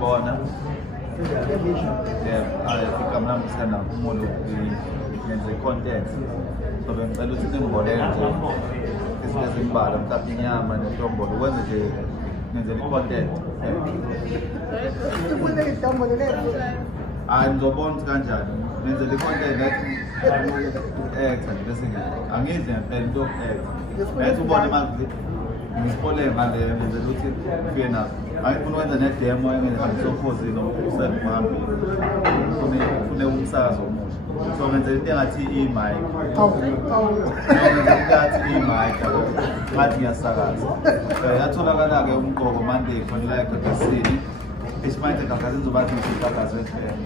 ngibona. Igama lami sana umuntu ngenze content. So bengicela ukuthi ngiboleke nje izinto ezimbalwa mhlawumbe inyama netombolo ukwenze nje ngenze i-content. Ufuna itombolo lezo? Ngizobona ukuthi kanjani. Ngenze i-content act bese angidle ngempela into act. Bese ubone manje ngisipole ngale ngenze ukuthi ufike na. Angifuna ukwenza ne-demo engizophozile umsebenzi wami. Ufune umsakazo omusha. So ngenze into engathi i-mic. Ngathi i-mic ngathi ngiyasakaza. Yatholakala-ke umqobo Monday khona la eGagasini. Esimanje eGagasini ngizobathi ngigagaze FM.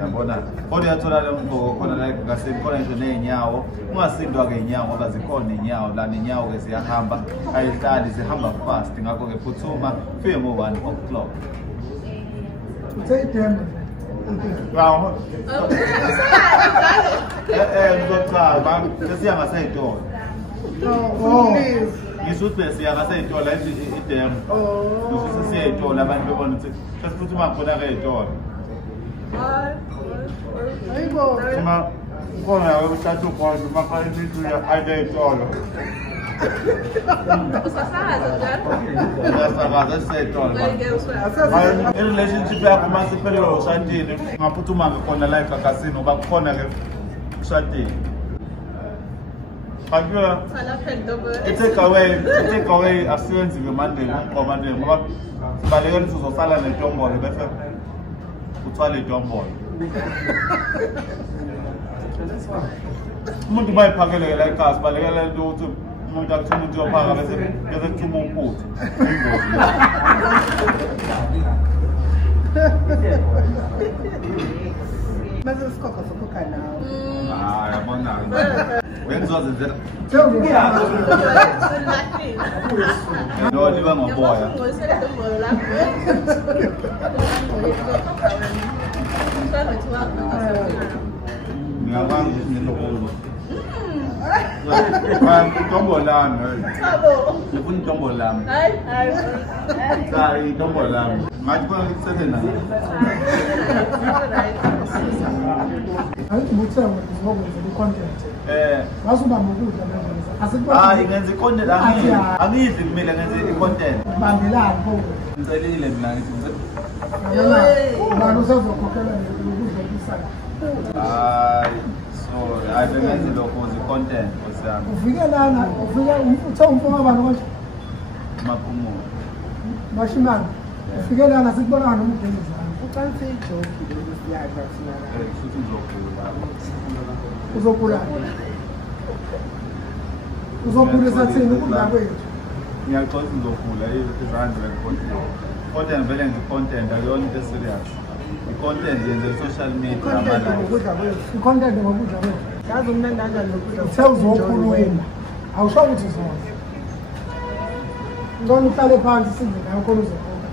Yabona. Kodwa yatholakala umqobo khona la eGagasini khona nje ney'nyawo. Ungasindwa-ke iy'nyawo ngoba zikhona iy'nyawo lana iy'nyawo-ke ziyahamba ayihlali zihamba fast ngakho-ke phuthuma fike ngo-1 o'clock. Ngizochama sesiya ngasey'tolo. Ngisho ukuthi besiya ngasey'tolo idemo. Ngisho sesiya ey'tolo abantu bebona ukuthi sesiphuthuma khona-ke ey'tolo. Khona uthatha ukhozi maqala into ayide ey'tolo. Uyasakaza sisey'tolo. I-relationship yakho uma siphelelwe ushadile ungaphuthuma-ke khona la eGagasini ngoba kukhona-ke ushadile. I-take away asiyenzi-ke Monday umqobo Monday ngoba sibalekela ukuthi uzosala netombolo bese uthwale itombolo. Umuntu bayiphakele la ekhaya sibalekela into ukuthi umuntu akuthuma ukuthi uyophaka bese kuthuma uphuthu. Mas sikhokha sokhokha nawe. Yabona. Wenzozenzela. No, liba ngoboya. Ngiyabanga ukuthi ngilokuzo. Itombolo lami. Ngifuna itombolo lami. Hayi, itombolo lami. Ngathi khona likusele na. Ayithi ngikuthenga ngizokwenza i-content. Ngasuba ngokudla ngenza. Hayi ngenza i-content angidli kumele ngenze i-content. Bambelani bo. Ngicelile mina ngithi ubani usazokhokhela ukudla okusala. Hayi so ayibengenzi lokho ngi-content osiyami. Ufike lana ufike uthe umfana abantu konje. Maphumulo. Mashimani. Ufike lana sikubona nomgengezi. Uqalise ijoke lokuyakha thina. Futhi uzokula. Uzokula. Uzokhulisa thina ukudla kwethu. Ngiyaqonda uzokula izandla content. Content vele ngi-content akuyona into serious. I-content yenze social media i-content ngokudla kwethu. Yazi umnandi kanjani lokudla. Uthe uzokhuluma. Awusho ukuthi uzokudla. Ngona uhlale phansi sidle nawe khona uzokhuluma.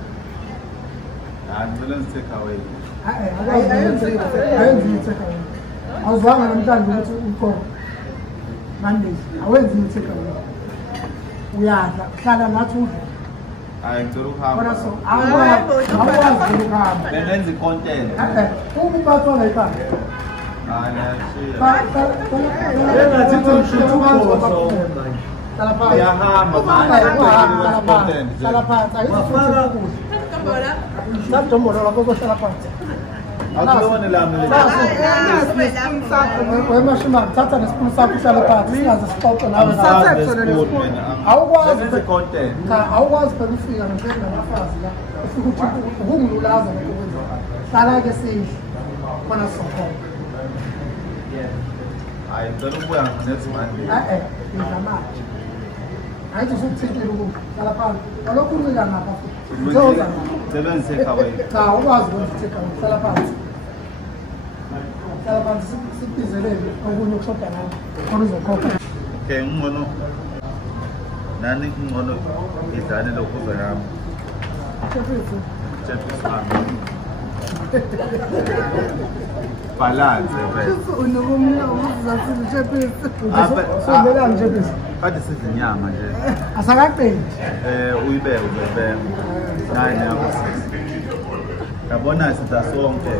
Ngivele ngitake away. Ayenzi i-take away. Awuzwanga namhlanje ukuthi ukhona. Mondays awenzi i-take away. Uyadla hlala nathi udle. Hayi ngicela ukuhamba. Kodwa so awukwazi ukuhamba. Bengenza i-content. Uma ubathwa la ekhaya. Hayi ngiyashiya. Hlala phansi. Uyahamba hlala phansi. Ayisifuthi ukudla. Natombolo lakho kohlala phansi. Akuyona lami le. Wemashimani thatha nesipunu sakho uhlale phansi singaze sixoxe nawe awukwazi i-content. Awukwazi phela ufika njengabafazi la ufike uthi ukungilulaza ngokwenza hlala-ke sidle khona sizokhona. Hayi ngicela ukubuya next Monday. Idla manje ayithi usukuthintile ukudla hlala phansi alokhu uncika ngapha futhi Sebenze take away. Cha ukwazi ukwenza i-take away hlala phansi. Hlala phansi sikubizelele okunye ukushoda nawe khona uzokhokha. Okay ngcono. Nani ngcono idlane lokuzwa yami. Chefisi. Balance vele. Unokumlomo uzathi chefisi. Sondelani chefisi. Kade sizinyama nje. Asakaqedi. Uyibeke ubebeka. 9 yabo 6 yabona sitha sonke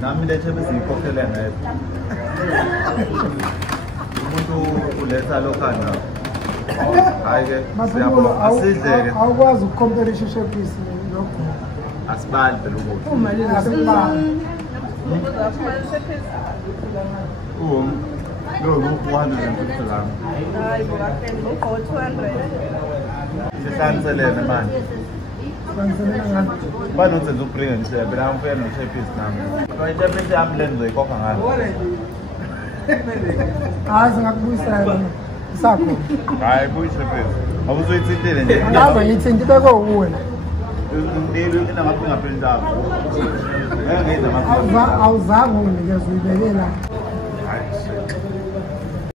nami le chapis ngikhokhele ngayo umuntu uletha lokhana hayi ke siyabona asidleke awukwazi ukucompare i-chapis lokho asibali phela ukuthi uma lingasibali no 150 rand hayi bokahleni uqo 200 sihlangiselene manje bani uthenza ubringe nje phela amfela no-chapis nami i-chapis yami le ngizoyikhokha ngayo hayi singakubuyisela sakho hayi buyi-chapis awuzoyithintile nje ngabe ngithinta ibeko wena inamaphinga phela intaba awuzange unginikeza uyibekela